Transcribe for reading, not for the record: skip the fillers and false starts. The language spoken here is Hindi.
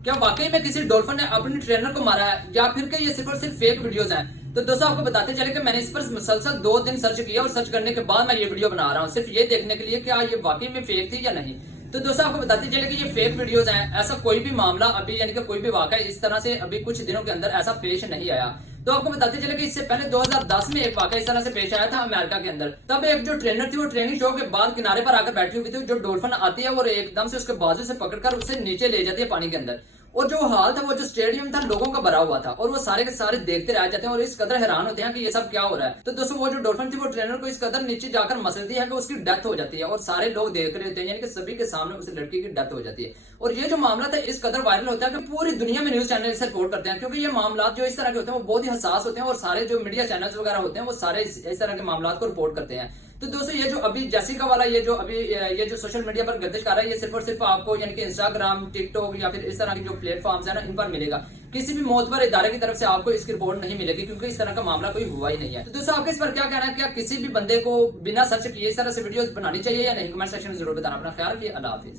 क्या वाकई में किसी डॉल्फिन ने अपने ट्रेनर को मारा है या फिर क्या ये सिर्फ और सिर्फ फेक वीडियोस हैं? तो दोस्तों आपको बताते चले कि मैंने इस पर मुसलसल 2 दिन सर्च किया और सर्च करने के बाद मैं ये वीडियो बना रहा हूँ सिर्फ ये देखने के लिए क्या ये वाकई में फेक थी या नहीं। तो दोस्तों आपको बताते चले कि ये फेक वीडियोस हैं, ऐसा कोई भी मामला अभी यानी कि कोई भी वाकया इस तरह से अभी कुछ दिनों के अंदर ऐसा पेश नहीं आया। तो आपको बताते चले कि इससे पहले 2010 में एक वाकया इस तरह से पेश आया था अमेरिका के अंदर। तब एक जो ट्रेनर थी वो ट्रेनिंग शो के बाद किनारे पर आकर बैठी हुई थी, जो डॉल्फिन आती है और एकदम से उसके बाजू से पकड़कर उसे नीचे ले जाती है पानी के अंदर। और जो हाल था वो जो स्टेडियम था लोगों का भरा हुआ था और वो सारे के सारे देखते रह जाते हैं और इस कदर हैरान होते हैं कि ये सब क्या हो रहा है। तो दोस्तों वो जो डॉल्फिन थी वो ट्रेनर को इस कदर नीचे जाकर मसलती है कि उसकी डेथ हो जाती है और सारे लोग देख रहे होते हैं, यानी कि सभी के सामने उस लड़की की डेथ हो जाती है। और ये जो मामला था इस कदर वायरल होता है कि पूरी दुनिया में न्यूज चैनल इसे रिपोर्ट करते हैं, क्योंकि ये मामला जो इस तरह के होते हैं वो बहुत ही हसास होते हैं और सारे जो मीडिया चैनल्स वगैरह होते हैं वो सारे इस तरह के मामला को रिपोर्ट करते हैं। तो दोस्तों ये जो अभी जेसिका वाला ये जो सोशल मीडिया पर गर्दिश कर रहा है ये सिर्फ और सिर्फ आपको यानी कि इंस्टाग्राम, टिकटॉक या फिर इस तरह के जो प्लेटफॉर्म्स है ना इन पर मिलेगा। किसी भी मोतबर इदारे की तरफ से आपको इसकी रिपोर्ट नहीं मिलेगी, क्योंकि इस तरह का मामला कोई हुआ ही नहीं है। तो दोस्तों आपके इस पर क्या कहना है? क्या किसी भी बंदे को बिना सर्च किए इस तरह से वीडियोस बनानी चाहिए या नहीं? कमेंट सेक्शन में जरूर बताना। अपना ख्याल रखिए। अल्लाह हाफिज।